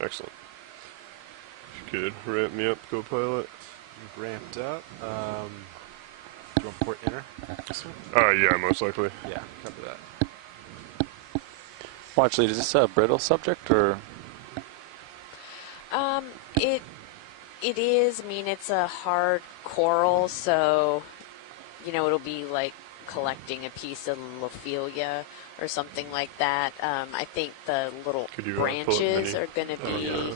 Excellent. If you could ramp me up, co-pilot. You've ramped up. Do you want port inner? Yeah, most likely. Yeah, copy that. Well, actually, is this a brittle subject or? It is. I mean, it's a hard coral, so you know it'll be like collecting a piece of Lophelia or something like that. I think the little branches are going to be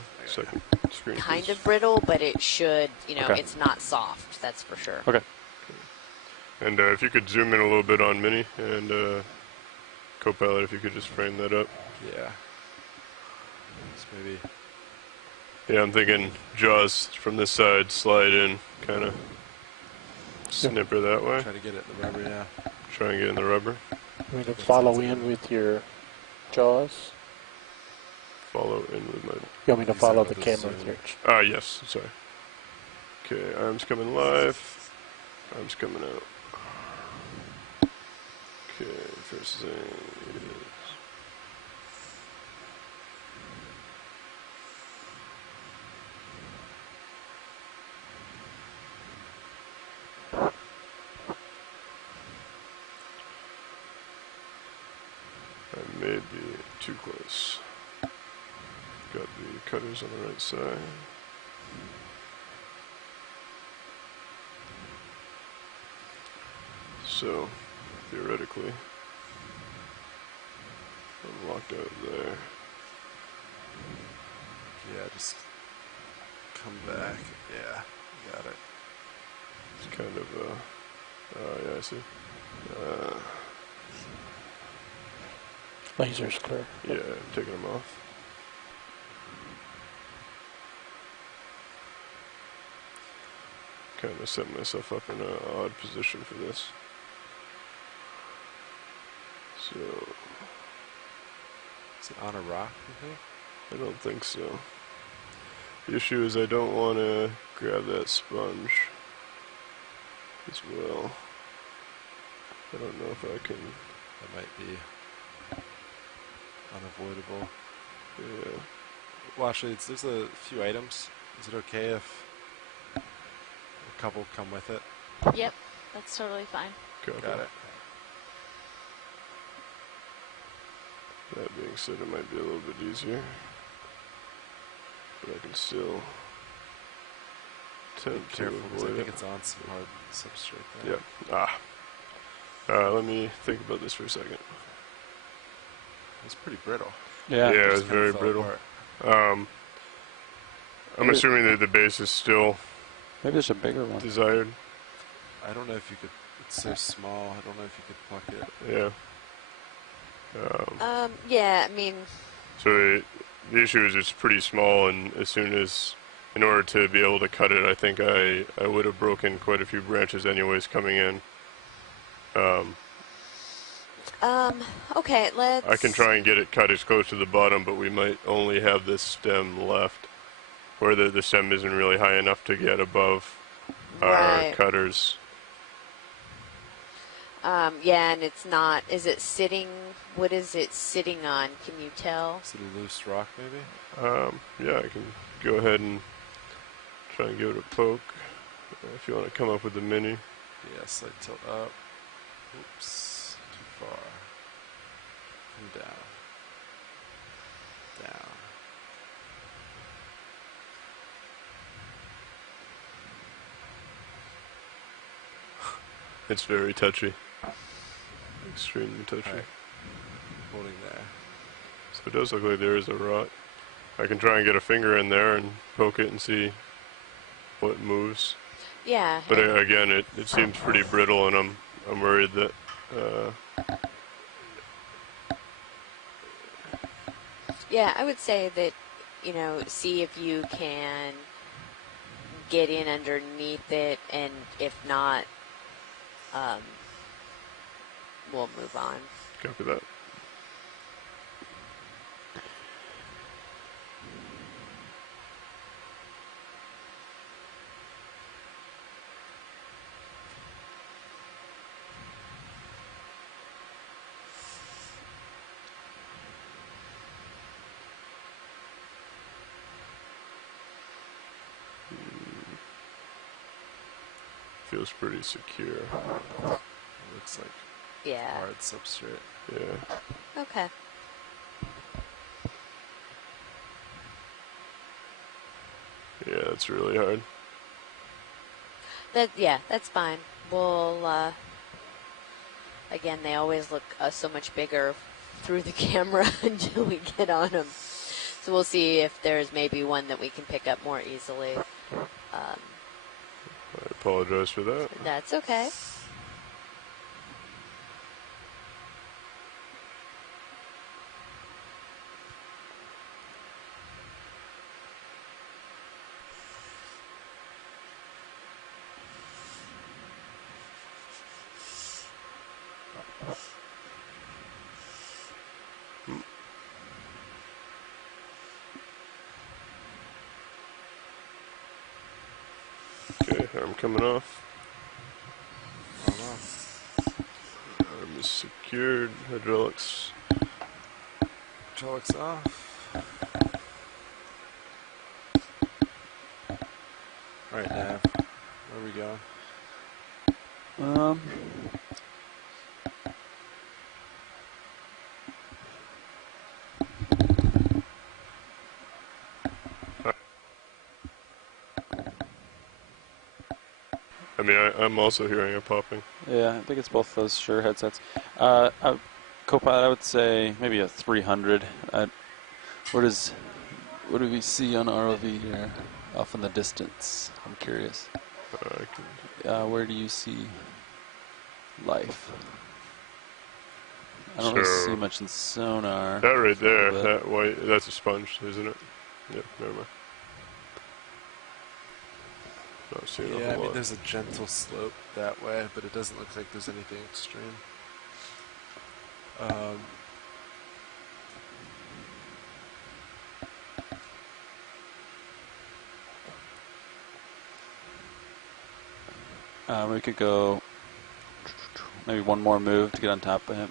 kind of brittle, but it should, you know, it's not soft. That's for sure. Okay. And if you could zoom in a little bit on Mini and co-pilot, if you could just frame that up. Yeah. Just maybe. Yeah, I'm thinking jaws from this side, slide in, kind of snipper that way. Try to get it in the rubber, yeah. Try and get in the rubber. You want to follow in with your jaws? Follow in with my... You want me to follow the camera with your... Yes, sorry. Okay, arms coming live. Arms coming out. Okay, first thing is... I may be too close. Got the cutters on the right side. So, theoretically, I'm locked out there. Yeah, just come back. Yeah, got it. It's kind of, oh yeah, I see. Laser's clear. Yeah, taking them off. Kind of set myself up in an odd position for this. So... Is it on a rock, you think? I don't think so. The issue is I don't want to grab that sponge as well. I don't know if I can... That might be unavoidable. Yeah. Well, actually, there's a few items. Is it okay if a couple come with it? Yep, that's totally fine. Got it. That being said, it might be a little bit easier. But I can still attempt to avoid I think it. it's on some hard substrate there. Yeah. Let me think about this for a second. It's pretty brittle. Yeah. Yeah, it's very brittle. I'm assuming that the base is still Maybe there's a bigger one. desired. I don't know if you could. It's so small. I don't know if you could pluck it. Yeah. Yeah, I mean... So the issue is it's pretty small, and as soon as, in order to be able to cut it, I think I would have broken quite a few branches anyways coming in. Okay, let's... I can try and get it cut as close to the bottom, but we might only have this stem left, where the stem isn't really high enough to get above our cutters. Yeah, and it's not... Is it sitting... What is it sitting on? Can you tell? Is it a loose rock, maybe? Yeah, I can go ahead and try and give it a poke. If you want to come up with the Mini. Yeah, slight tilt up. Oops, too far. And down. Down. It's very touchy. Extremely touchy. Right. Holding there. So it does look like there is a rot. I can try and get a finger in there and poke it and see what moves. Yeah. But again, it seems pretty brittle, and I'm worried that yeah, I would say that, you know, see if you can get in underneath it, and if not, we'll move on. Copy that. feels pretty secure. It looks like Yeah. hard substrate. Yeah. Okay. Yeah, that's really hard. That's fine. We'll again, they always look so much bigger through the camera until we get on them. So we'll see if there's maybe one that we can pick up more easily. I apologize for that. That's okay. Okay, arm coming off. I don't know. Arm is secured. Hydraulics. Hydraulics off. Alright, Nav. Where are we going? I mean, I'm also hearing a popping. Yeah, I think it's both those Shure headsets. Copilot, I would say maybe a 300. What do we see on ROV here? Off in the distance. I'm curious. Where do you see life? I don't really So- see much in sonar. That right there, bit. that white, that's a sponge, isn't it? Yeah, never mind. Not seeing a Yeah, I whole mean, lot. there's a gentle slope that way, but it doesn't look like there's anything extreme. We could go maybe one more move to get on top of him.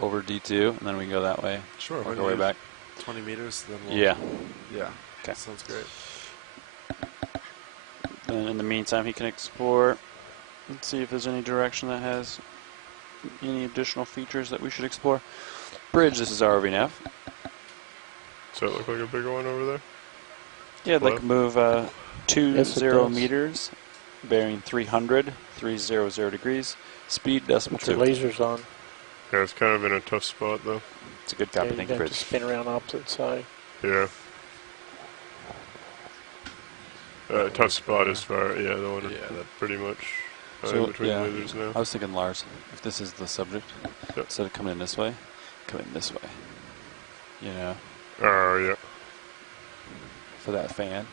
Over D2, and then we can go that way. Sure, Work when our way you- back. 20 meters, then we'll... Yeah. Yeah. Okay. Sounds great. Then in the meantime, he can explore and see if there's any direction that has any additional features that we should explore. Bridge, this is ROV nav. Does that look like a bigger one over there? Yeah, I'd like Left. to move Yes, it 20 does. meters, bearing 300 degrees, speed decimal Put your 2. lasers on. Yeah, it's kind of in a tough spot though. It's a good Yeah, copy, you thank you, have to Bridge. spin around opposite side. Yeah. Tough spot as far, yeah, the one Yeah, that- pretty much So, in between yeah, lasers now. I was thinking, Lars, if this is the subject, Yep. instead of coming in this way, come in this way. You know, Oh, yeah. for that fan.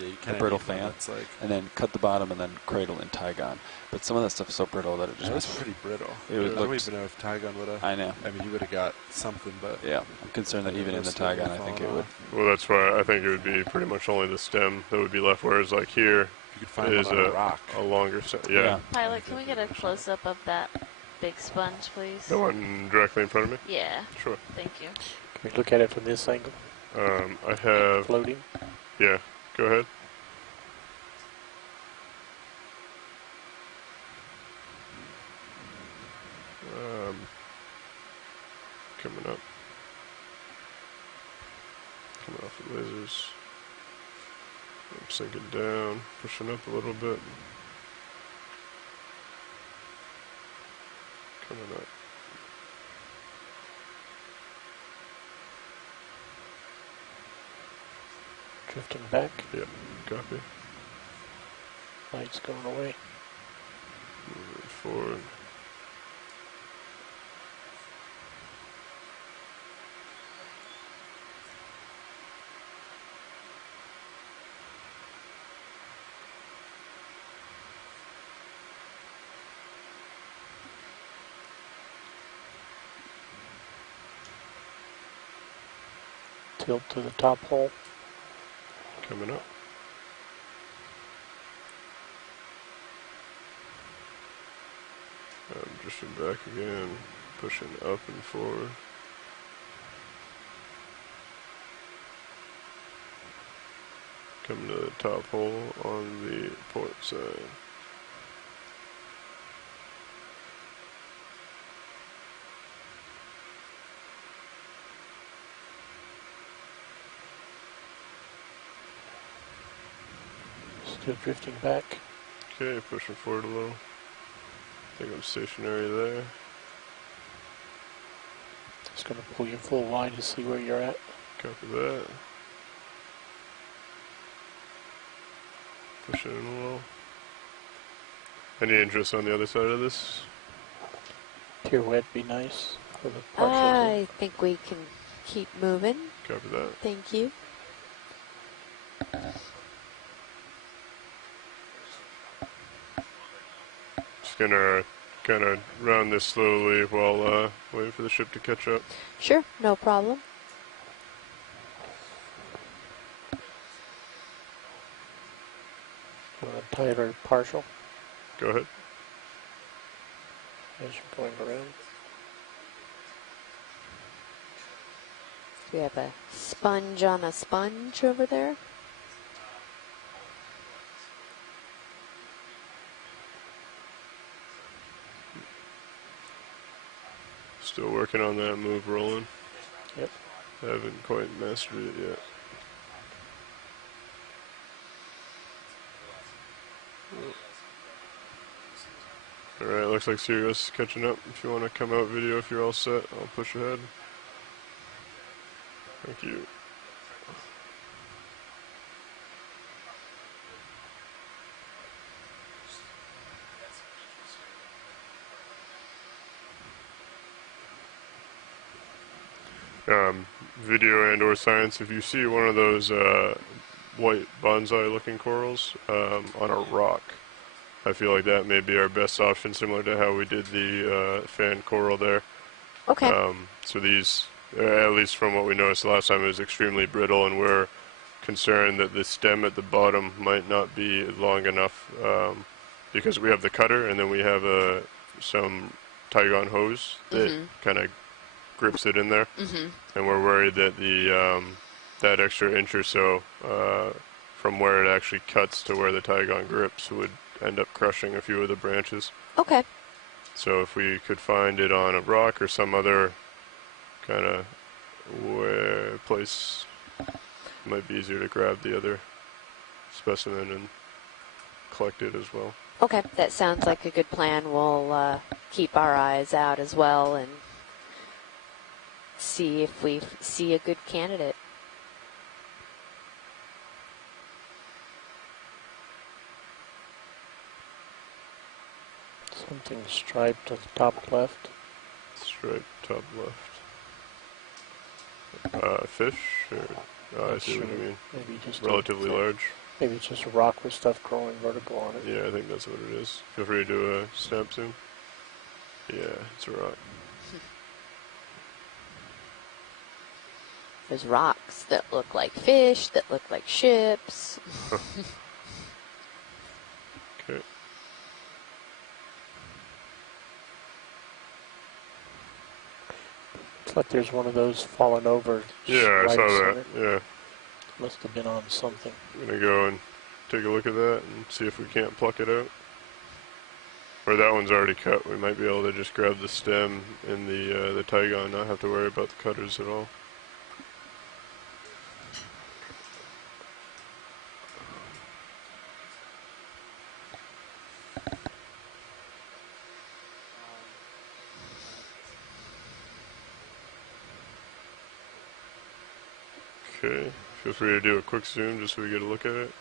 Yeah, you The kind of brittle need one fan. that's like... And then cut the bottom and then cradle in Tygon. But some of that stuff's so brittle that it just That was pretty brittle. It I would don't look- even know if Tygon would have... I know. I mean, you would have got something, but... Yeah, I'm concerned that even in the Most of it Tygon, I think fallen it would. off. Well, that's why I think it would be pretty much only the stem that would be left, whereas like here You could find is one on a rock. a longer stem. Yeah. Pilot, can we get a close-up of that big sponge, please? The one directly in front of me? Yeah, Sure. thank you. Can we look at it from this angle? I have, Floating. yeah, go ahead. Coming up. Coming off the lasers. I'm sinking down, pushing up a little bit. Coming up. Drifting back. Yep, copy. Light's going away. Moving forward. Tilt to the top hole. Coming up. I'm drifting back again, pushing up and forward. come to the top hole on the port side. Still drifting back. Okay, pushing forward a little. I think I'm stationary there. Just going to pull you full line to see where you're at. Copy that. Push it in a little. Any interest on the other side of this? Pirouette be nice for the partial I think we can keep moving. Copy that. Thank you. Just gonna kind of round this slowly while waiting for the ship to catch up. Sure, no problem. tighter partial Go ahead. as you're going around. We have a sponge on a sponge over there. Still working on that move rolling. Yep. Haven't quite mastered it yet. Alright, looks like Sirius is catching up. If you want to come out video, if you're all set, I'll push ahead. Thank you. Video and or science, if you see one of those white bonsai looking corals on a rock, I feel like that may be our best option, similar to how we did the fan coral there. Okay. So these, at least from what we noticed the last time, is extremely brittle, and we're concerned that the stem at the bottom might not be long enough because we have the cutter and then we have some Tygon hose that kind of grips it in there, and we're worried that the that extra inch or so from where it actually cuts to where the Tygon grips would end up crushing a few of the branches. Okay. So if we could find it on a rock or some other kind of place, it might be easier to grab the other specimen and collect it as well. Okay, that sounds like a good plan. We'll keep our eyes out as well and see if we see a good candidate. Something striped at the top left. Straight top left. Fish? Or, I see what you mean. Maybe just Relatively large. Maybe it's just a rock with stuff growing vertical on it. Yeah, I think that's what it is. Feel free to do a snap zoom. Yeah, it's a rock. There's rocks that look like fish, that look like ships. Okay. It's like there's one of those fallen over. Yeah, I right saw that. center. Yeah. Must have been on something. I'm gonna go and take a look at that and see if we can't pluck it out. Or that one's already cut. We might be able to just grab the stem in the Tygon, not have to worry about the cutters at all. Okay, feel free to do a quick zoom just so we get a look at it.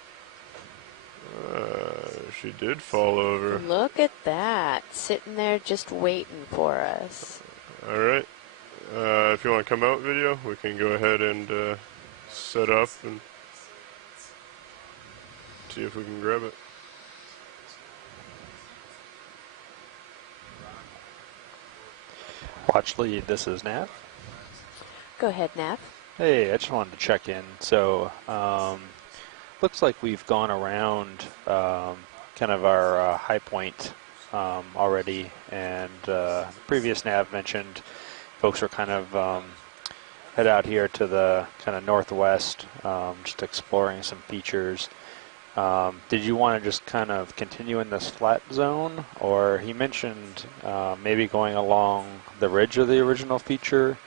She did fall over. Look at that, sitting there just waiting for us. Alright, if you want to come out video, we can go ahead and set up and see if we can grab it. Watch lead, this is Nav. Go ahead, Nav. Hey, I just wanted to check in. So, looks like we've gone around kind of our high point already, and previous Nav mentioned folks are kind of head out here to the kind of northwest, just exploring some features. Did you want to just kind of continue in this flat zone, or he mentioned maybe going along the ridge of the original feature?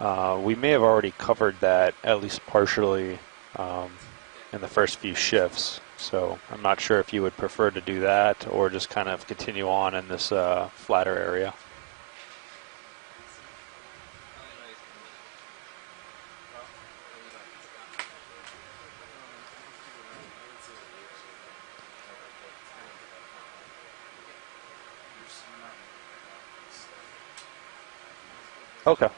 We may have already covered that, at least partially, in the first few shifts. So I'm not sure if you would prefer to do that or just kind of continue on in this flatter area. Okay.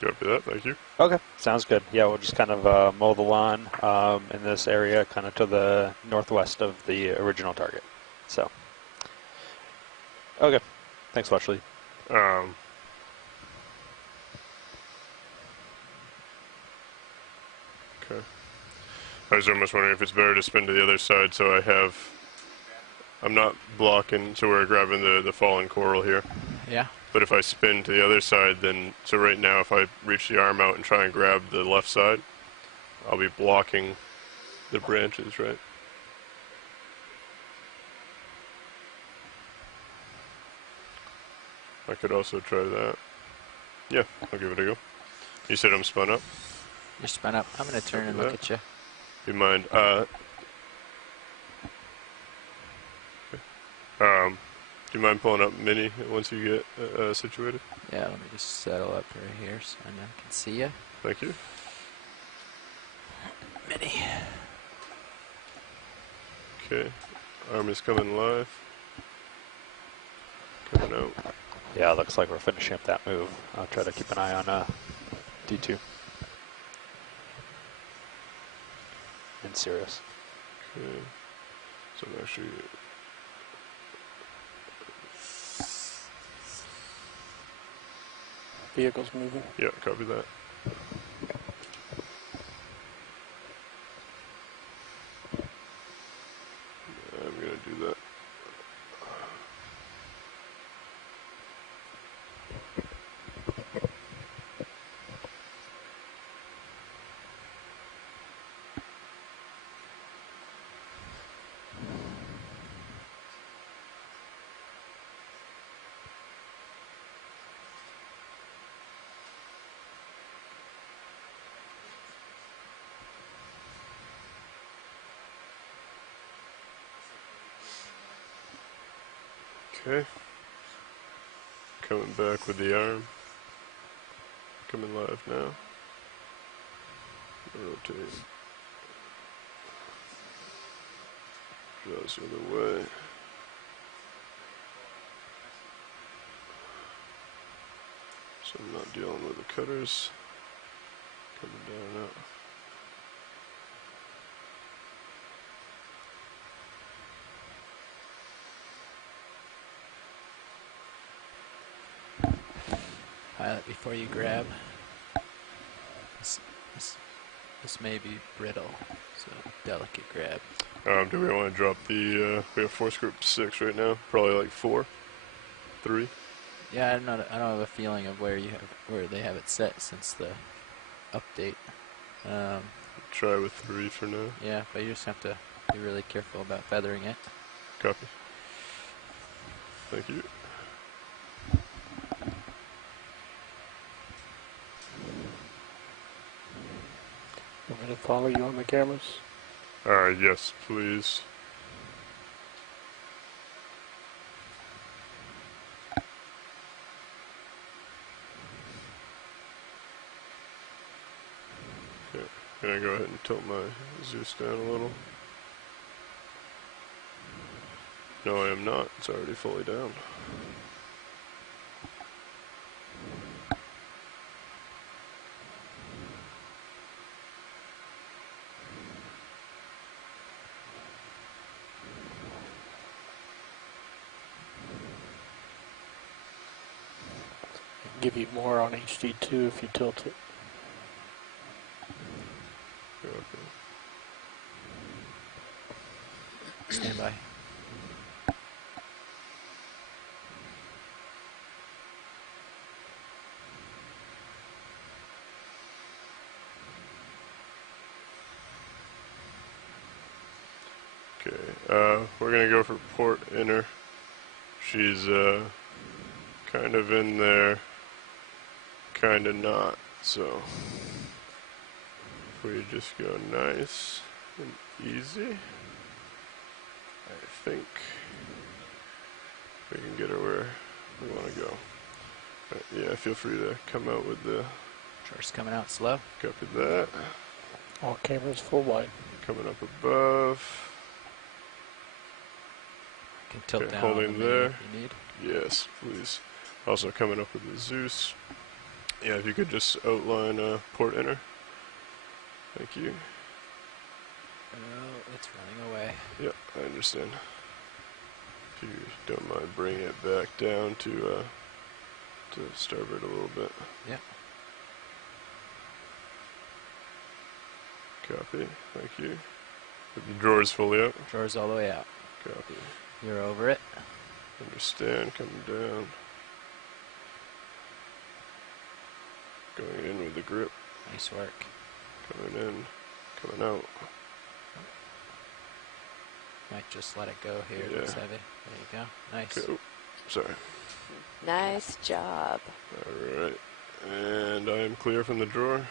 Copy that, thank you. Okay, sounds good. Yeah, we'll just kind of mow the lawn in this area, kind of to the northwest of the original target. So, okay, thanks, Watchley. Okay. I was almost wondering if it's better to spin to the other side, so I'm not blocking, so we're grabbing the fallen coral here. Yeah. But if I spin to the other side, then, so right now if I reach the arm out and try and grab the left side, I'll be blocking the branches, right? I could also try that. Yeah, I'll give it a go. You said I'm spun up? You're spun up. I'm going to turn and look at you. Do you mind? Do you mind pulling up Mini once you get situated? Yeah, let me just settle up right here so I can see you. Thank you. Mini. Okay. Arm is coming live. Coming out. Yeah, looks like we're finishing up that move. I'll try to keep an eye on D2. And Sirius. Okay. So I'm actually... Vehicle's moving. Yeah, copy that. I'm going to do that. Okay. Coming back with the arm. Coming live now. Rotate. Draws the other way. So I'm not dealing with the cutters. Coming down out. Pilot, before you grab, this may be brittle, so delicate grab. Do we want to drop the, we have force group 6 right now, probably like 4, 3. Yeah, I don't have a feeling of where they have it set since the update. Try with 3 for now. Yeah, but you just have to be really careful about feathering it. Copy. Thank you. Want me to follow you on the cameras? Yes, please. Okay, can I go ahead and tilt my Zeus down a little? No, I am not. It's already fully down. Give you more on HD2 if you tilt it. Okay. Stand by. We're gonna go for port inner. She's kind of in there, kind of not. So if we just go nice and easy, I think we can get her where we want to go. Yeah, feel free to come out with the. Just coming out slow. Copy that. All cameras full wide. Coming up above. Can tilt Okay, down holding on the menu there. if you need. Yes, please. Also coming up with the Zeus. Yeah, if you could just outline port inner. Thank you. Oh, it's running away. Yep, I understand. If you don't mind bringing it back down to starboard a little bit. Yeah. Copy. Thank you. The drawer's fully out. Drawers all the way out. Copy. You're over it. Understand. Coming down. Going in with the grip. Nice work. Coming in. Coming out. Might just let it go here. Yeah. It's heavy. There you go. Nice. Okay. Oh, sorry. Nice job. Alright. And I am clear from the drawer.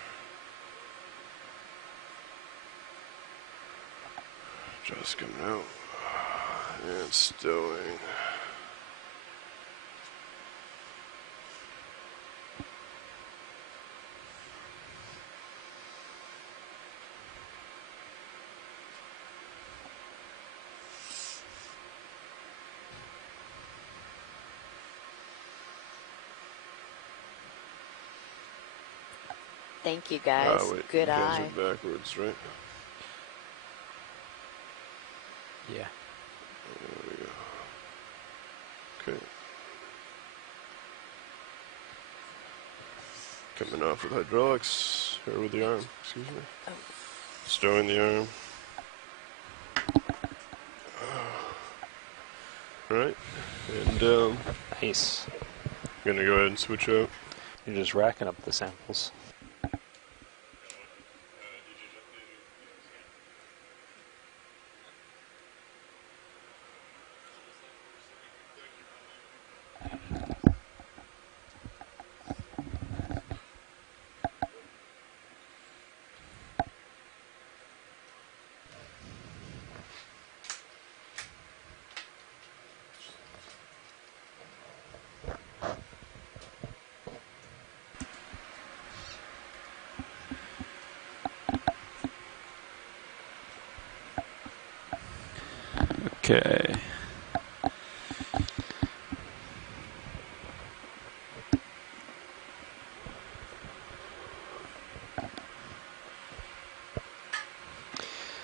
Just coming out. And stowing. Thank you, guys. Wait, Good you guys eye. are backwards, right? Yeah. There we go. Okay. Coming off with hydraulics, or with the arm, excuse me. Oh. Stowing the arm. Alright, and Nice. I'm gonna go ahead and switch out. You're just racking up the samples. Okay.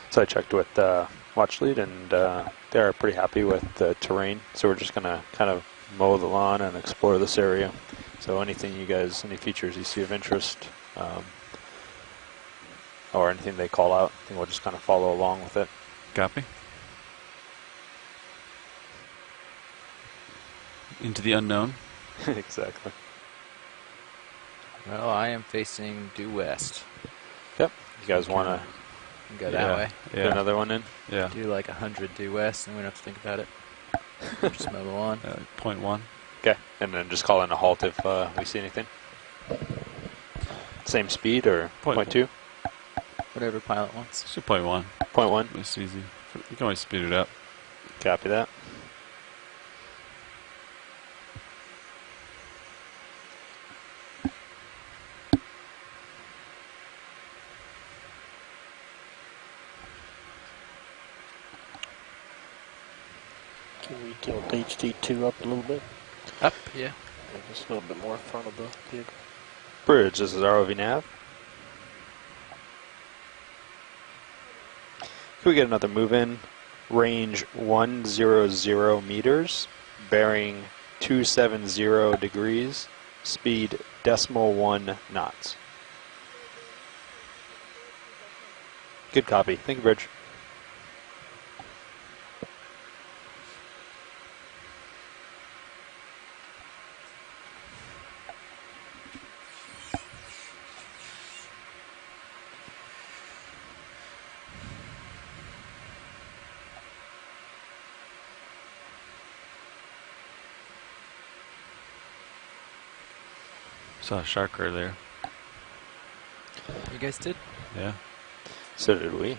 So I checked with Watch Lead, and they're pretty happy with the terrain. So we're just gonna kind of mow the lawn and explore this area. So anything you guys, any features you see of interest, or anything they call out, I think we'll just kind of follow along with it. Copy. Into the unknown. Exactly. Well, I am facing due west. Yep. You guys want to Go that way. put Yeah. another one in? Yeah. Do like 100 due west, and we don't have to think about it. Just mow the lawn. 0.1. Okay. And then just call in a halt if we see anything. Same speed or Point 0.2? Whatever pilot wants. It's 0.1. 0.1? It's easy. You can always speed it up. Copy that. Can we tilt HD2 up a little bit? Up, yeah. Yeah, just a little bit more in front of the vehicle. Bridge, this is ROV nav. Can we get another move in? Range 100 meters, bearing 270 degrees, speed .1 knots. Good copy. Thank you, Bridge. Saw a shark earlier. You guys did? Yeah. So did we. We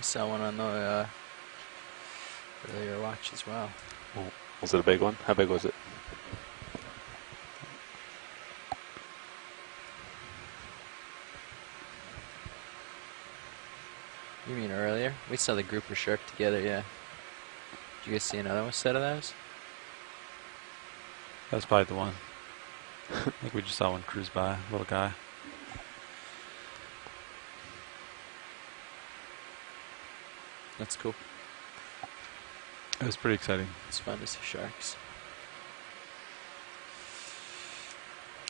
saw one on the earlier watch as well. Was it a big one? How big was it? You mean earlier? We saw the grouper shark together, yeah. Did you guys see another one set of those? That's probably the one. I think we just saw one cruise by, little guy. That's cool. It was pretty exciting. It's fun to see sharks.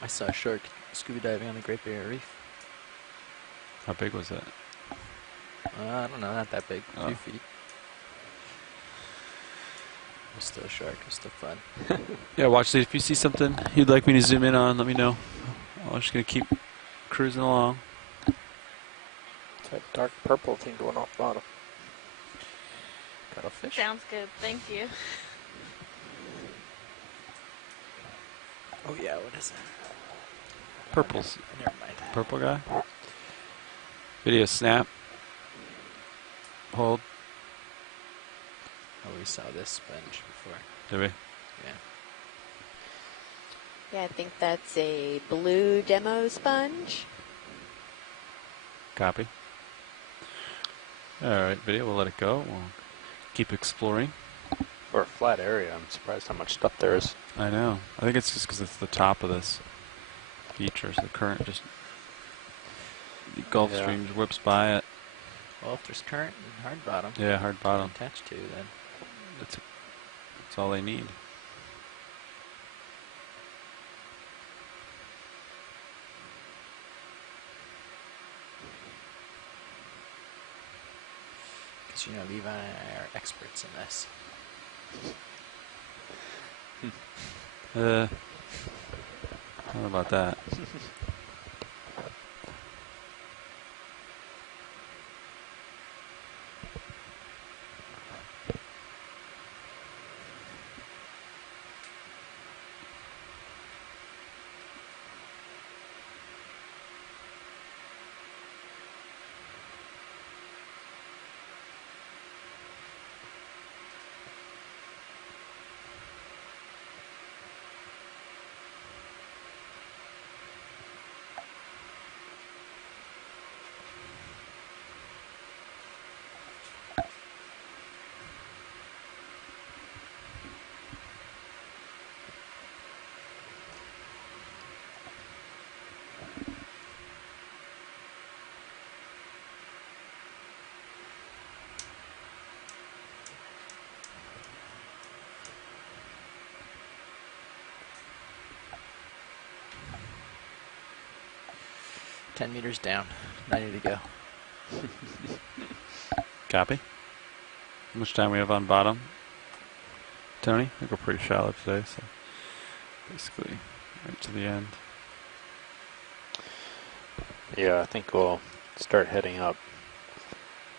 I saw a shark scuba diving on the Great Barrier Reef. How big was it? I don't know, not that big. Oh. 2 feet. It was still a shark. It was still fun. Yeah, watch it. If you see something you'd like me to zoom in on, let me know. I'm just going to keep cruising along. It's that dark purple thing going off bottom. Cuttlefish? Sounds good. Thank you. Oh yeah, what is it? Purple's. Never mind. Purple guy. Video snap. Hold. Oh, we saw this sponge before. Did we? Yeah. Yeah, I think that's a blue demo sponge. Copy. Alright, video, we'll let it go. We'll keep exploring. For a flat area, I'm surprised how much stuff there is. I know. I think it's just because it's the top of this feature, so the current just... The Gulf Yeah. Stream whips by it. Well, if there's current and hard bottom Yeah, hard bottom. attached to, then That's all they need. because you know Levi and I are experts in this. I don't know about that. $10 meters down, 90 to go. Copy. How much time we have on bottom? Tony? I think we're pretty shallow today, so basically right to the end. Yeah, I think we'll start heading up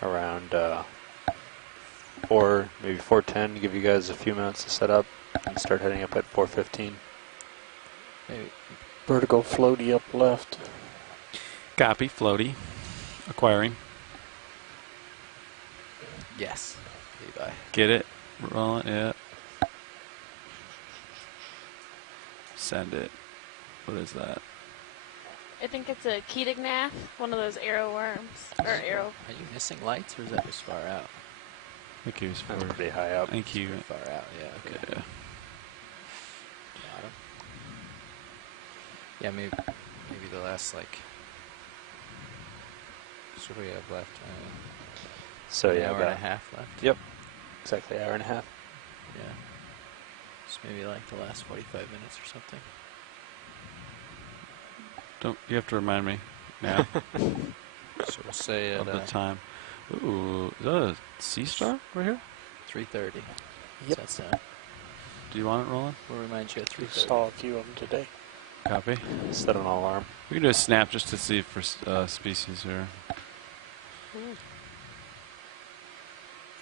around 4, maybe 4:10. Give you guys a few minutes to set up, and start heading up at 4:15. Maybe. Vertical floaty up left. Copy. Floaty. Acquiring. Yes, Levi. Get it. Rolling. Yeah. Send it. What is that? I think it's a Ketignath, one of those arrow worms. Or arrow. Are you missing lights, or is that just far out? I think he was That's forward. pretty high up. Thank you. Pretty far out, yeah, okay. Yeah. Bottom. Yeah, maybe the last, like, so what do we have left? So An yeah, hour and a about half left? Yep. exactly hour and a half. Yeah. Just maybe like the last 45 minutes or something. Don't you have to remind me now So we'll say of at the time? Ooh, is that a sea star right here? 3:30. Yep. Does that sound? Do you want it rolling? We'll remind you at We 3:30. saw a few of them today. Copy. Set an alarm. We can do a snap just to see for species here.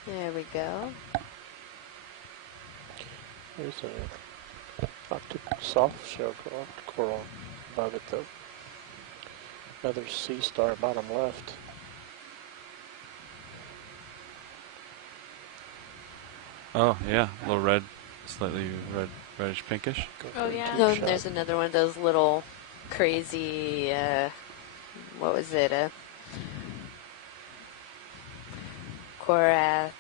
There we go. There's a soft shell coral. above it though. Another sea star bottom left. Oh yeah, a little red, slightly reddish pinkish. Go Oh, for a yeah. two No, shot. there's another one of those little crazy, what was it? Korath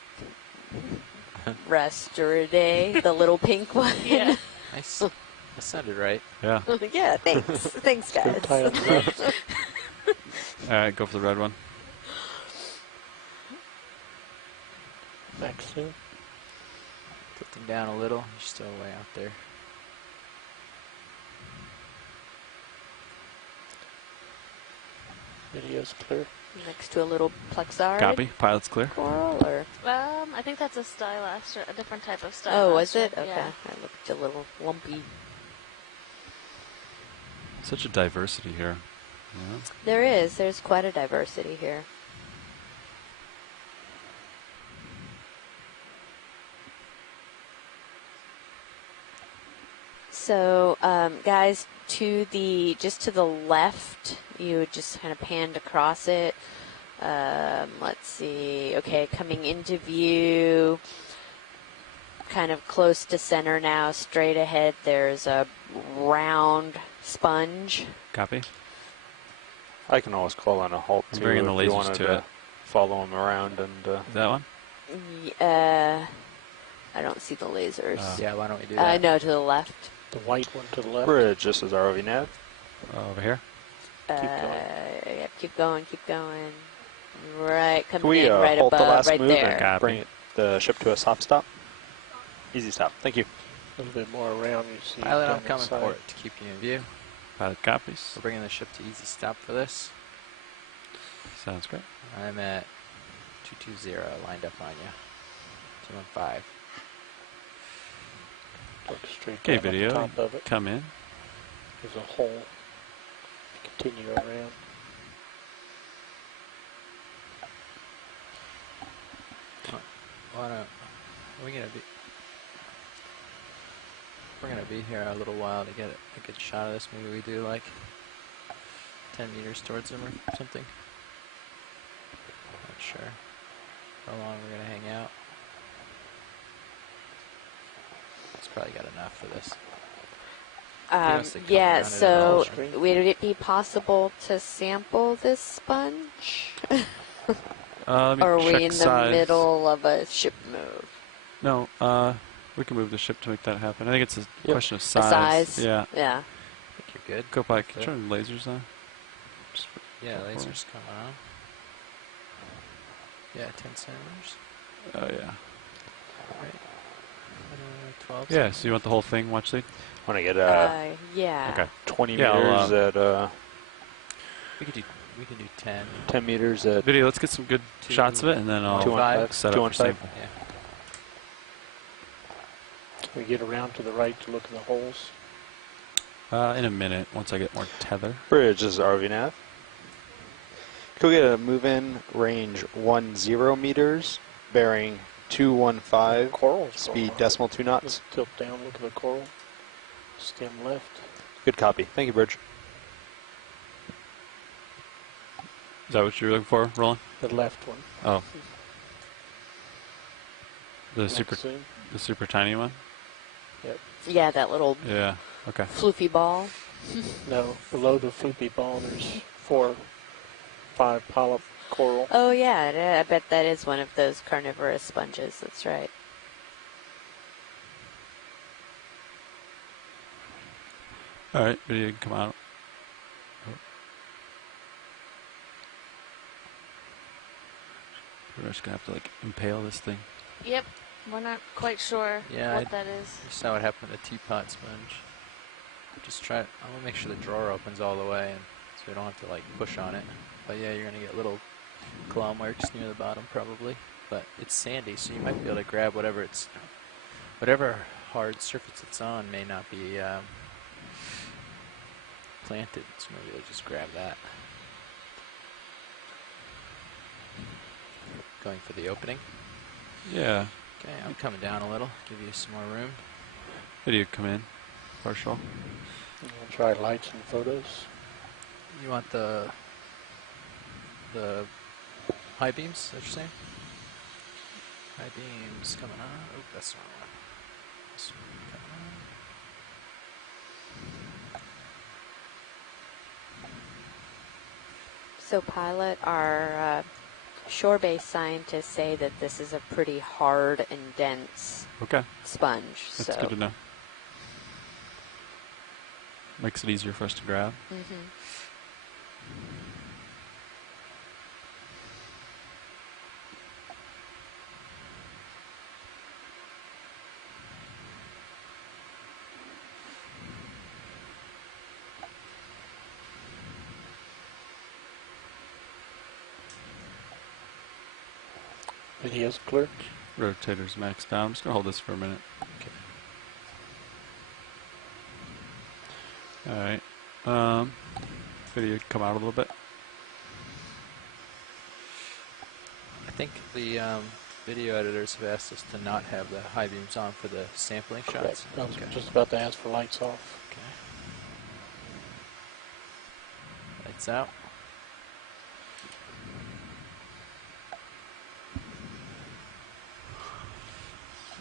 Restaurade, the little pink one. Yeah. Nice. That sounded right. Yeah. Yeah, thanks. Thanks, Good guys. tie on the left. All right, go for the red one. Back soon. Tilting down a little. You're still way out there. Video's clear. Next to a little plexar. Copy. Pilot's clear. Coral, or I think that's a stylaster, a different type of stylaster. oh, was it? Okay, Yeah. I looked a little lumpy. Such a diversity here. Yeah. There's quite a diversity here. So, guys, just to the left, you would just kind of panned across it. Let's see. Okay, coming into view, kind of close to center now, straight ahead, there's a round sponge. Copy. I can always call on a halt I'm too bringing the if you lasers wanted to it. follow him around and Is that one? I don't see the lasers. Yeah, why don't we do that? No, to the left. The white one to the left. bridge. This is ROV nav. Over here. going. Yeah, keep going. Right, Can coming we in right halt the above, last right move there. and Copy. bring the ship to a soft stop? Easy stop. Thank you. A little bit more around. You see. Pilot, I'm down coming inside. for it to keep you in view. Pilot copies. We're bringing the ship to easy stop for this. Sounds great. I'm at 220, lined up on you. 215. Look straight Okay, down at the video. top of it. Come in. There's a hole. Continue around. Why don't we're gonna be here a little while to get a good shot of this. Maybe we do like 10 meters towards them or something. Not sure how long we're gonna hang out. It's probably got enough for this. wants to come Yeah, around it so at all. would it be possible to sample this sponge? Let me Or are check we in the size. middle of a ship move? No, we can move the ship to make that happen. I think it's a question of A size. size? Yeah. Yeah. I think you're good. Go by. Can That's you it. turn the lasers on? Just for- Yeah, go forward. lasers coming on. Yeah, 10 centimeters. Oh yeah. Right. 12 Yeah. So you want the whole thing? Watch lead. Want to get Yeah. Okay. 20 Yeah, I'll, meters at We can do 10. 10 meters at Video. Let's get some good Two- shots of it, and then I'll 215. set up 215. for sample. Yeah. We get around to the right to look in the holes. In a minute, once I get more tether. bridge. This is ROV nav. Could we get a move-in range 10 meters, bearing 215, Corals. speed decimal 2 knots? Just tilt down. Look at the coral. Stem left. Good copy. Thank you, bridge. Is that what you're looking for, Roland? The left one. Oh. The Next super, zoom. the super tiny one. Yeah, that little Yeah. Okay. floofy ball. No, below the floopy ball, there's 4, 5 polyp coral. Oh, yeah. I bet that is one of those carnivorous sponges. That's right. All right. Video can come out. We're just gonna have to like impale this thing. Yep. We're not quite sure Yeah, what that is. You saw what happened with the teapot sponge. Just try. I'm gonna make sure the drawer opens all the way, and so we don't have to like push on it. But yeah, you're gonna get little claw marks near the bottom probably. But it's sandy, so you might be able to grab whatever hard surface it's on may not be planted. So maybe you'll just grab that. Going for the opening. Yeah. Okay, I'm coming down a little. Give you some more room. Video come in. Partial. I'll try lights and photos. You want the high beams, is that what you're saying? High beams coming on. Oh, that's the wrong one. This one coming on. So, pilot, our shore-based scientists say that this is a pretty hard and dense Okay, sponge. that's so. good to know. Makes it easier for us to grab. Mm-hmm. Video's clear. Rotator's maxed out. I'm just gonna hold this for a minute. Okay. All right. Video come out a little bit. I think the video editors have asked us to not have the high beams on for the sampling shots. I was Okay. just about to ask for lights off. Okay. Lights out.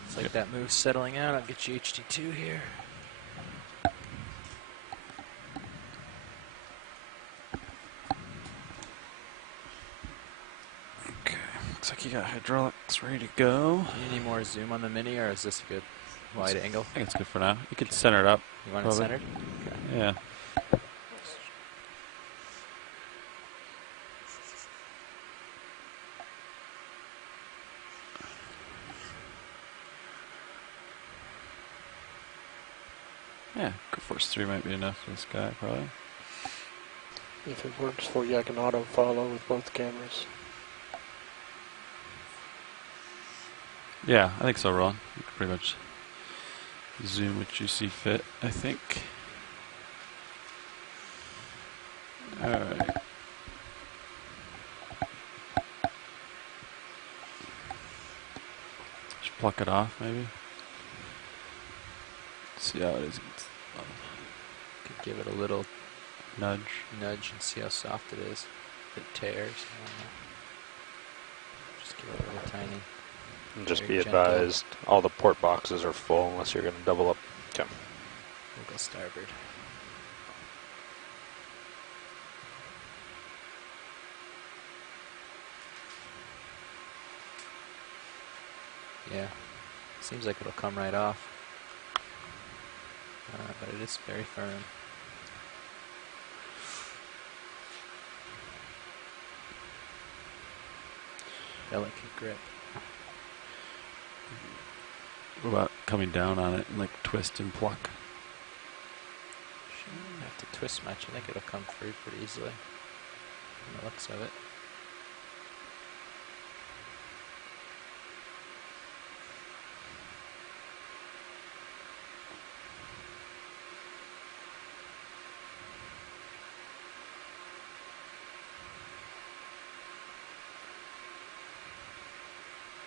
Looks like that move's settling out. I'll get you HD2 here. Okay. Looks like you got hydraulics ready to go. Do you need more zoom on the Mini, or is this a good wide angle? I think it's good for now. You can center it up. You want it probably. centered? Okay. Yeah. Yeah, Force 3 might be enough for this guy, probably. If it works for you, I can auto follow with both cameras. Yeah, I think so, Ron. You can pretty much zoom what you see fit, I think. Alright. Just pluck it off, maybe. See how it is. Could give it a little Nudge. nudge and see how soft it is. If it tears, I don't know. Just give it a little tiny. And just Very be gentle. advised, all the port boxes are full unless you're going to double up. Okay. We'll go starboard. Yeah, seems like it'll come right off. But it is very firm. Delicate grip. What about coming down on it and like twist and pluck? Shouldn't have to twist much. I think it'll come free pretty easily. From the looks of it.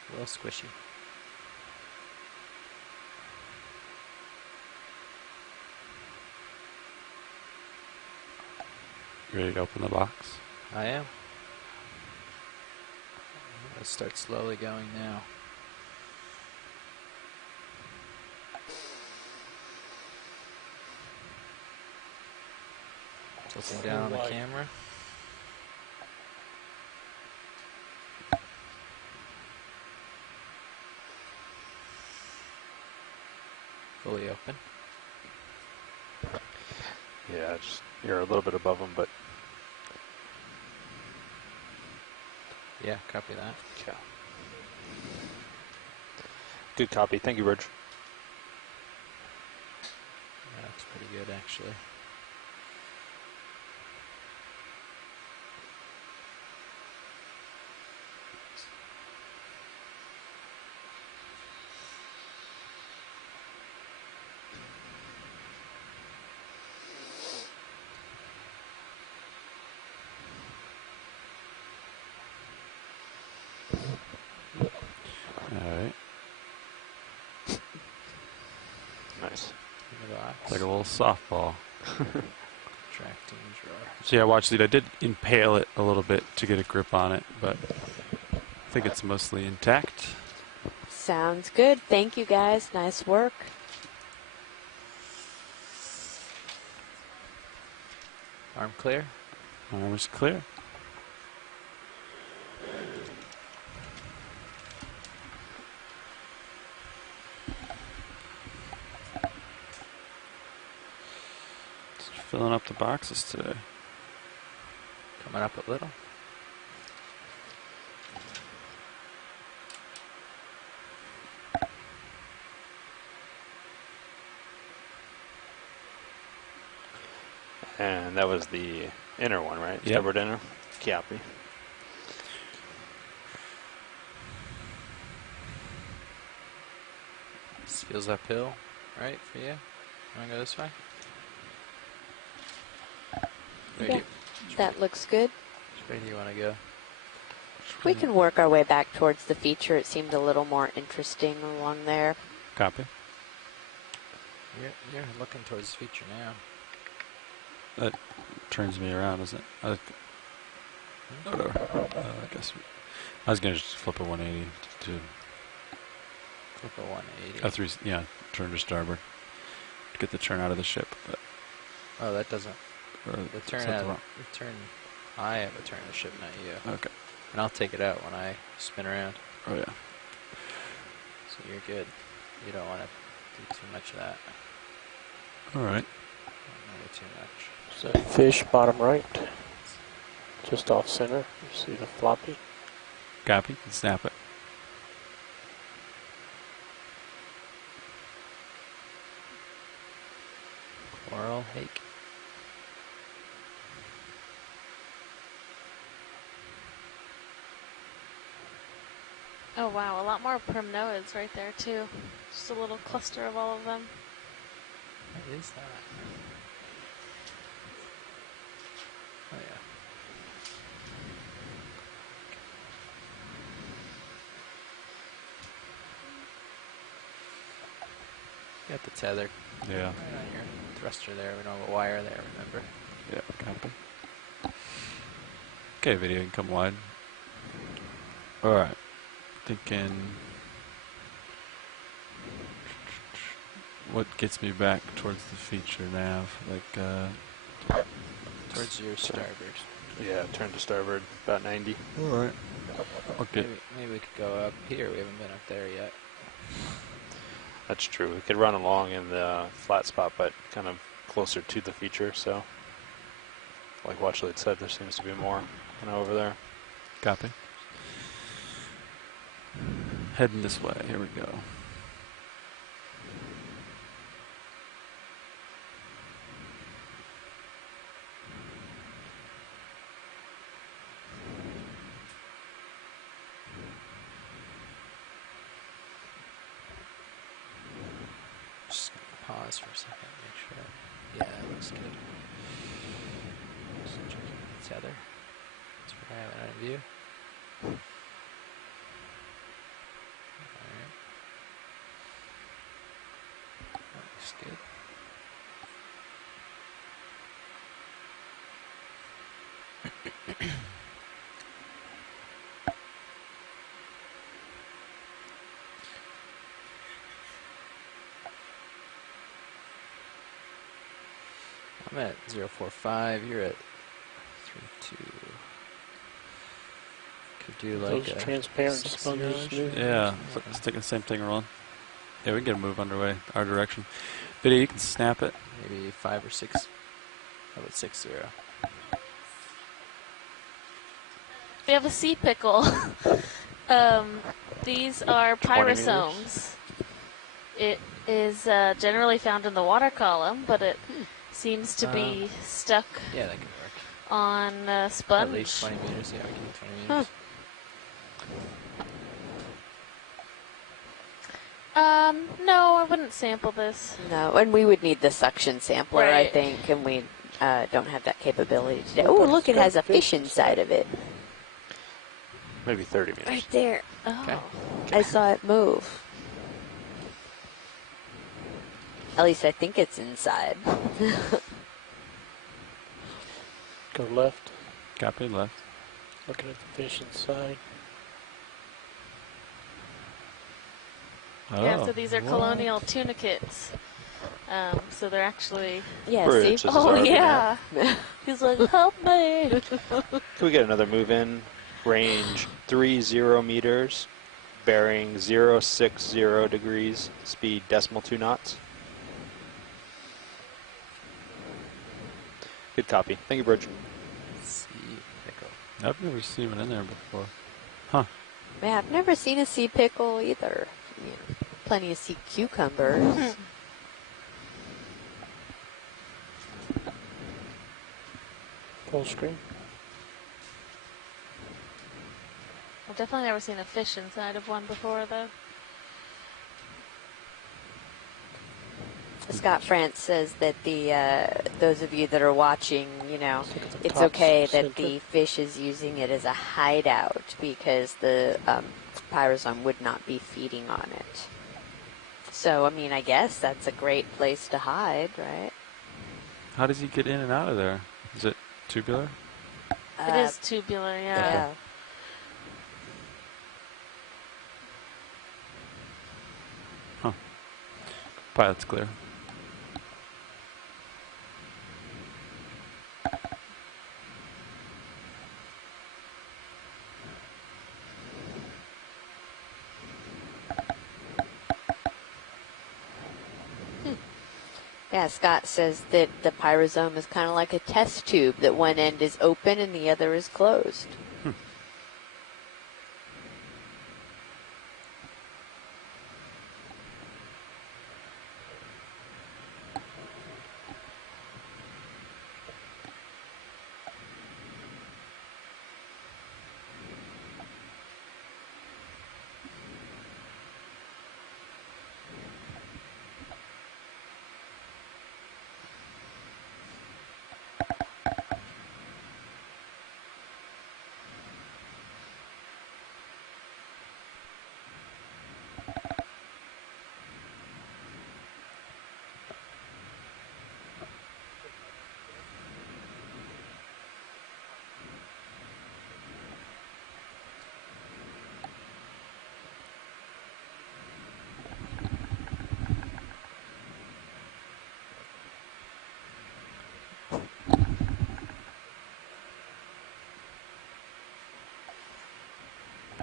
A little squishy. You ready to open the box? I am. Let's start slowly going now. Looking down on the camera. Fully open. Yeah, just you're a little bit above them, but Yeah, copy that. yeah. Good copy. Thank you, Bridge. That looks pretty good, actually. Alright. Nice. In the box. Like a little softball. Tracting drawer. So yeah, watch lead. I did impale it a little bit to get a grip on it, but I think it's mostly intact. Sounds good. Thank you, guys. Nice work. Arm clear. Armor's clear. Just filling up the boxes today. Coming up a little. And that was the inner one, right? Yep. Starboard inner? Copy. This feels uphill, right, for you? You want to go this way? Yeah, that looks good. Which way do you want to go? We can work our way back towards the feature. It seemed a little more interesting along there. Copy. You're looking towards the feature now. That turns me around, doesn't it? Whatever. I guess I was gonna just flip a 180 to Flip a 180. a 3. Yeah, turn to starboard to get the turn out of the ship. But Oh, that doesn't. or The is turn that out. wrong? The turn. I have a turn the ship, not you. Okay. And I'll take it out when I spin around. Oh yeah. So you're good. You don't want to do too much of that. All right. Not do too much. So fish bottom right, just off center. You see the floppy. Copy. Snap it. Coral hake. Oh wow, a lot more primnoids right there too. Just a little cluster of all of them. What is that? Oh yeah. Got the tether Yeah. right on your thruster there. We don't have a wire there, remember? Yeah. Copy. Okay, video, you can come wide. All right. Thinking. What gets me back towards the feature nav? Like, Towards your starboard. Yeah, turn to starboard, about 90. all right. Okay. Maybe we could go up here. We haven't been up there yet. That's true. We could run along in the flat spot, but kind of closer to the feature, so like Watchlead said, there seems to be more kind of over there. Copy. Heading this way. Here we go. Just gonna pause for a second, make sure. Yeah, that looks good. Just checking the tether. That's what I have it on view. Alright. That looks good. I'm at 045, you're at 32. Could do like Those a transparent 6-0 sponges. -ish. New. Yeah. Let's take the same thing, Roland. Yeah, we can get a move underway our direction. Video, you can snap it. Maybe 5 or 6. How about 6-0? We have a sea pickle. These are 20 meters. pyrosomes. It is generally found in the water column, but it seems to be stuck Yeah, that could work. on a At sponge. least 20 meters, yeah, we can do 20 meters. No, I wouldn't sample this. No, and we would need the suction sampler, I Right. think, and we don't have that capability today. Oh, look, it has a fish inside of it. Maybe 30 meters. Right there. Oh, Okay. I saw it move. At least I think it's inside. Go left. Copy, left. Looking at the fish inside. Oh, Yeah, so these are what? colonial tunicates. So they're actually. Yeah, Bridge, see? this is Oh ROV yeah. map. He's like, help me. Can we get another move in? Range 30 meters, bearing 060 degrees, speed 2 knots. Good copy. Thank you, Bridge. Sea pickle. I've never seen one in there before. Yeah, I've never seen a sea pickle either. Yeah, plenty of sea cucumbers. Full screen. I've definitely never seen a fish inside of one before, though. Scott France says that those of you that are watching, Look at the it's top okay center. that the fish is using it as a hideout because the pyrosome would not be feeding on it. So, I mean, I guess that's a great place to hide, right? How does he get in and out of there? Is it tubular? It is tubular, yeah. Yeah. Pilot's clear. Yeah, Scott says that the pyrosome is kind of like a test tube, that one end is open and the other is closed.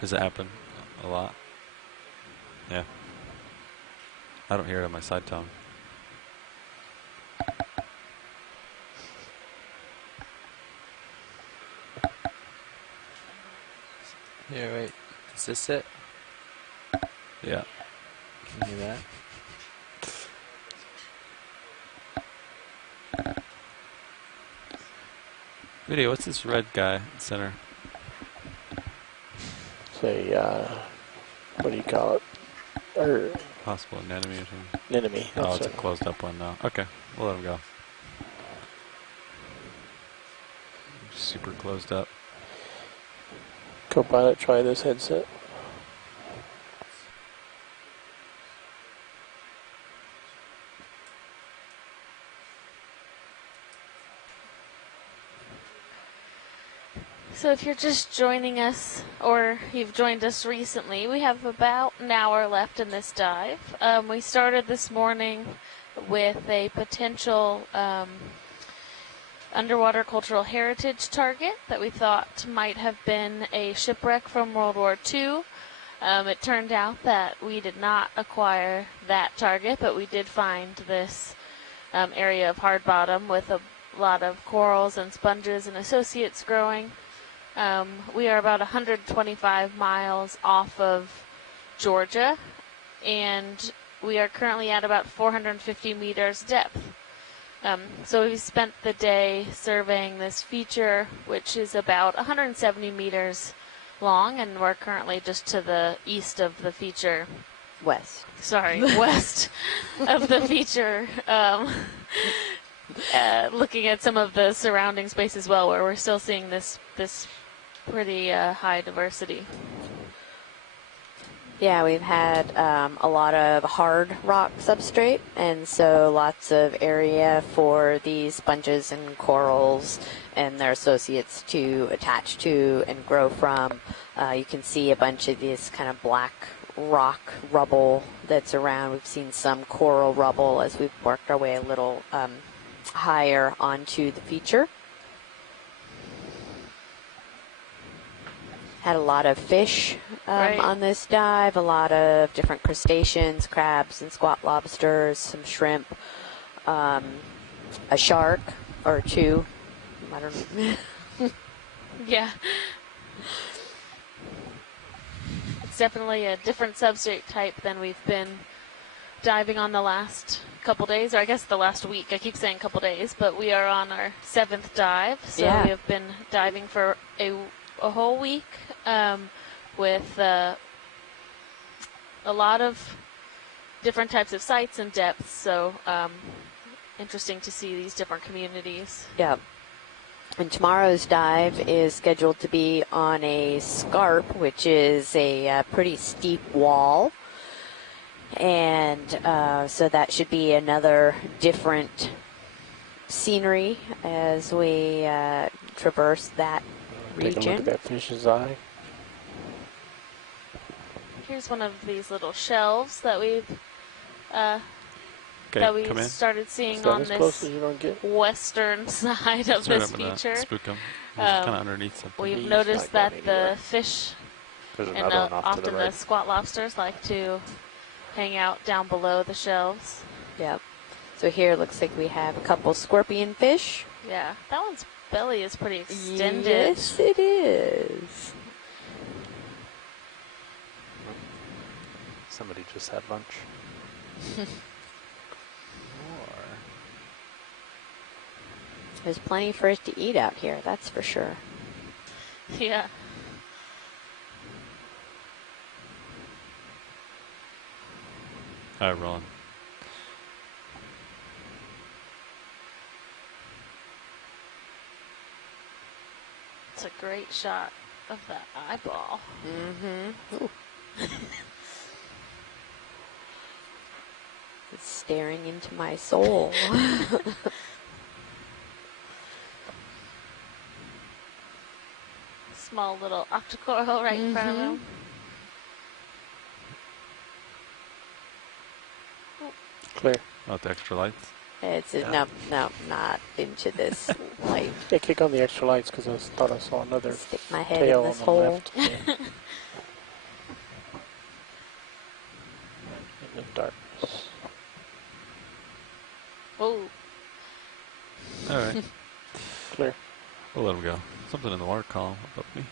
Does it happen a lot? Yeah. I don't hear it on my side tone. Here, wait. Is this it? Yeah. Can you hear that? Video, what's this red guy in the center? Say, what do you call it? Or Possible anemone or something? anemone. Oh, That's it's a it. closed up one now. Okay, we'll let him go. Super closed up. Co-pilot, try this headset. So if you're just joining us, or you've joined us recently, we have about an hour left in this dive. We started this morning with a potential underwater cultural heritage target that we thought might have been a shipwreck from World War II. It turned out that we did not acquire that target, but we did find this area of hard bottom with a lot of corals and sponges and associates growing. We are about 125 miles off of Georgia, and we are currently at about 450 meters depth. So we spent the day surveying this feature, which is about 170 meters long, and we're currently just to the east of the feature. West. Sorry, west of the feature. Looking at some of the surrounding space as well, where we're still seeing this pretty high diversity. Yeah, we've had a lot of hard rock substrate, and so lots of area for these sponges and corals and their associates to attach to and grow from. You can see a bunch of this kind of black rock rubble that's around. We've seen some coral rubble as we've worked our way a little higher onto the feature. Had a lot of fish Right. on this dive, a lot of different crustaceans, crabs and squat lobsters, some shrimp, a shark or two. I don't know. Yeah. It's definitely a different substrate type than we've been diving on the last couple days, or I guess the last week. I keep saying couple days, but we are on our 7th dive, so Yeah. we have been diving for a whole week with a lot of different types of sites and depths, so interesting to see these different communities. Yeah. And tomorrow's dive is scheduled to be on a scarp, which is a pretty steep wall. And so that should be another different scenery as we traverse that Take a look region. at that fish's eye. Here's one of these little shelves that we've that we come in. started seeing Is that on as close this as you're going to get? western side of Sorry, this I'm gonna feature. spook him. He's kind Um, of underneath something. We've He's noticed not that going the anywhere. fish There's and another one off to the often right. the squat lobsters like to hang out down below the shelves. Yep. So here it looks like we have a couple scorpion fish. Yeah, that one's belly is pretty extended. Yes, it is. Somebody just had lunch. There's plenty for us to eat out here, that's for sure. Yeah. Hi, Ron. It's a great shot of that eyeball. Mm-hmm. It's staring into my soul. Small little octocoral right in front of him. Clear. Oh, the extra lights. It's no, not into this light. Yeah, kick on the extra lights because I thought I saw another Stick my head tail in on this the hole. left. Yeah. In the darkness. Oh, All right, Clear. we'll let him go. Something in the water column above me.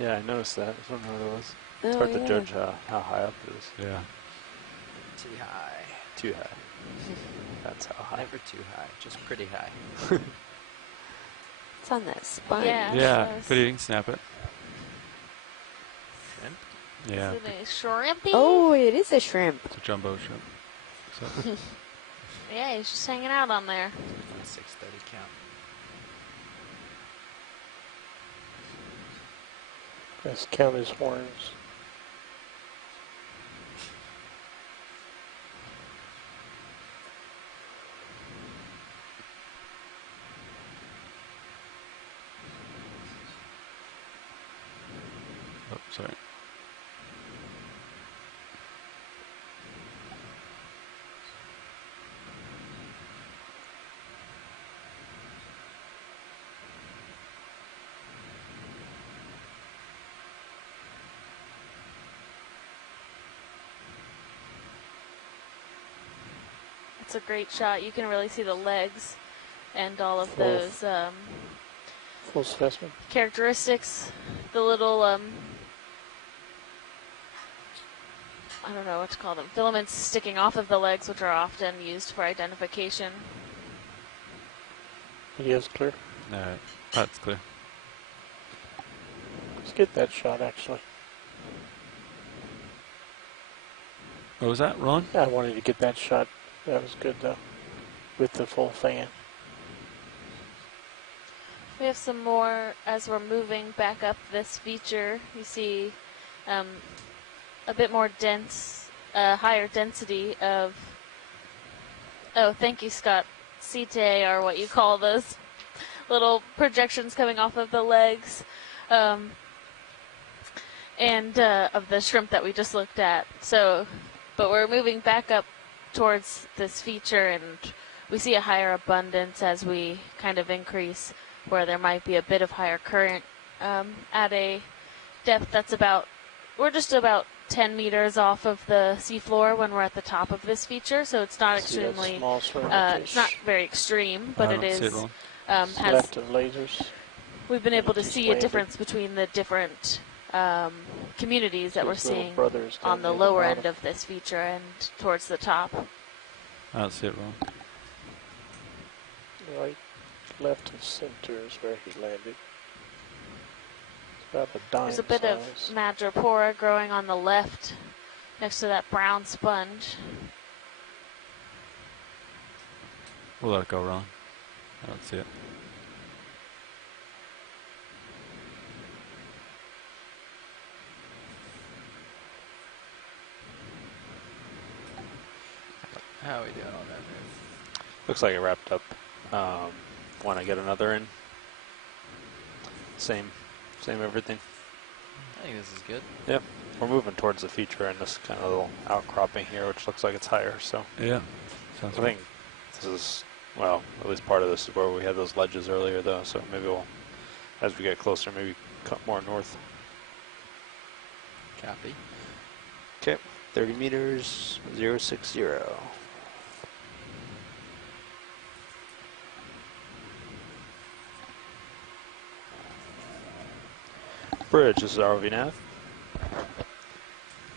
Yeah, I noticed that. I was wondering what it was. Oh, It's hard yeah. to judge how high up it is. Yeah. Too high. Too high. That's how high. Never too high, just pretty high. It's on that sponge. Yeah. Yeah, Yes. but he didn't snap it. Shrimp? Yeah, is it a shrimpy? Oh, it is a shrimp. it's a jumbo shrimp. So, Yeah, he's just hanging out on there. 6:30 count. Let's count his horns. oh, sorry. It's a great shot. You can really see the legs and all of Full. those Full specimen. characteristics. The little, I don't know what to call them, filaments sticking off of the legs, which are often used for identification. Video's clear. All right, that's clear. Let's get that shot, actually. What was that, Ron? I wanted to get that shot. That was good, though. With the full fan. We have some more as we're moving back up this feature. You see a bit more dense, higher density of. Oh, thank you, Scott. Setae are what you call those little projections coming off of the legs, and of the shrimp that we just looked at. So, but we're moving back up towards this feature, and we see a higher abundance as we kind of increase, where there might be a bit of higher current at a depth that's we're just about 10 meters off of the seafloor when we're at the top of this feature, so it's not extremely, it's not very extreme, but it is, has, left of lasers. We've been able to see a difference between the different communities that we're seeing on the lower end of this feature and towards the top. I don't see it wrong. Right, left of center is where he landed. About a dime There's a bit of madrepora growing on the left next to that brown sponge. We'll let it go, Ron. I don't see it. How are we doing on that move? Looks like it wrapped up. Want to get another in? Same everything. I think this is good. Yep. We're moving towards the feature and this kind of little outcropping here, which looks like it's higher. So yeah, I think this is, well, at least part of this is where we had those ledges earlier, though. So maybe we'll, as we get closer, maybe cut more north. Copy. Okay. 30 meters, 060. Bridge, this is ROV nav.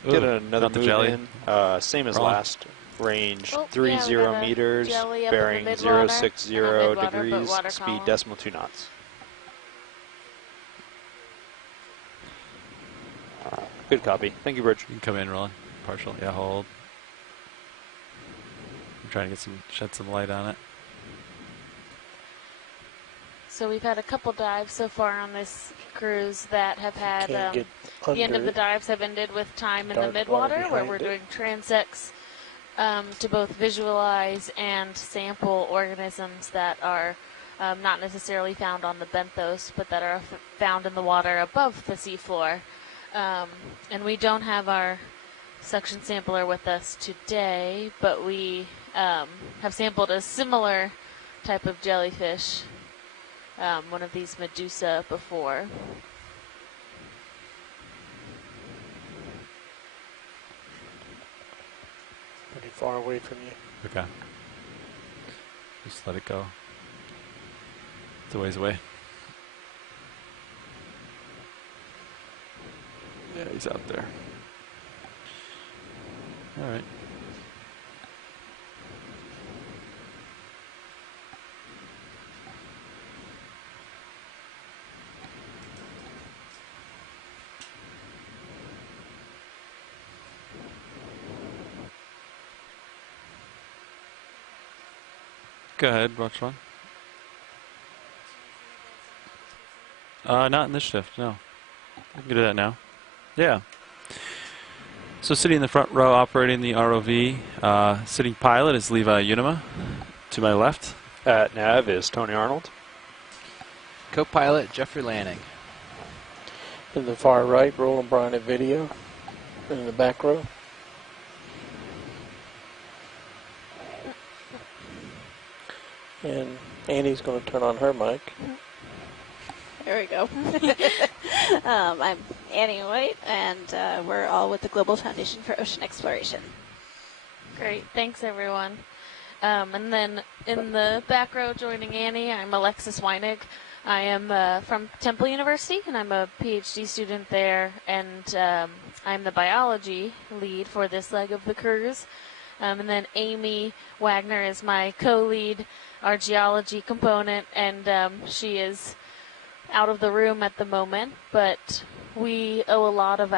Get another move in. Same as last. Range 30 meters, bearing 060 degrees, speed decimal 2 knots. Good copy. Thank you, Bridge. You can come in, Roland. Partial. Yeah, hold. I'm trying to shed some light on it. So we've had a couple dives so far on this cruise that have had, the end of the dives have ended with time in the midwater, where we're doing transects to both visualize and sample organisms that are not necessarily found on the benthos, but that are found in the water above the seafloor. And we don't have our suction sampler with us today, but we have sampled a similar type of jellyfish, one of these Medusa, before. Pretty far away from you. Okay. Just let it go. It's a ways away. Yeah, he's out there. All right. Go ahead, watch one. Not in this shift, no. We can do that now. Yeah. So sitting in the front row operating the ROV, sitting pilot is Levi Unima. To my left. At nav is Tony Arnold. Co-pilot Jeffrey Lanning. In the far right, Roland Bryan at video. In the back row. And Annie's going to turn on her mic. There we go. I'm Annie White, and we're all with the Global Foundation for Ocean Exploration. Great, thanks everyone. And then in the back row joining Annie, I'm Alexis Weinig. I am from Temple University, and I'm a PhD student there, and I'm the biology lead for this leg of the cruise. And then Amy Wagner is my co-lead, our geology component, and she is out of the room at the moment, but we owe a lot of our